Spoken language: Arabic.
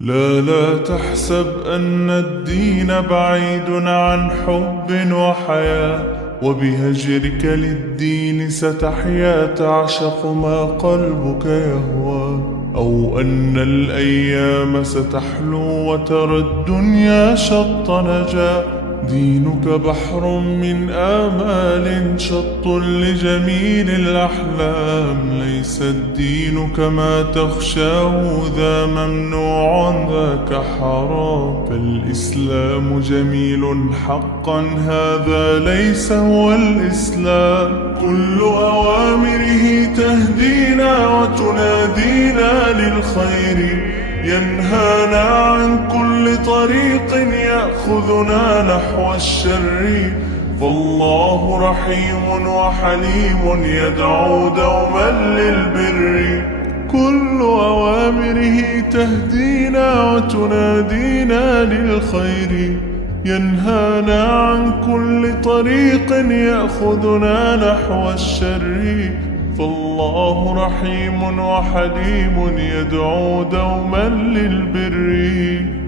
لا تحسب أن الدين بعيد عن حب وحياة، وبهجرك للدين ستحيا تعشق ما قلبك يهوى، أو أن الأيام ستحلو وترى الدنيا شط نجاة. دينك بحر من آمال شط لجميل الأحلام، ليس الدين كما تخشاه ذا ممنوع ذاك حرام. فالإسلام جميل حقا، هذا ليس هو الإسلام. كل أوامره تهدينا وتنادينا للخير، ينهانا عن كل طريق يأخذنا نحو الشر. فالله رحيم وحليم يدعو دوما للبر. كل أوامره تهدينا وتنادينا للخير، ينهانا عن كل طريق يأخذنا نحو الشر. فالله رحيم وحليم يدعو دوما للبر.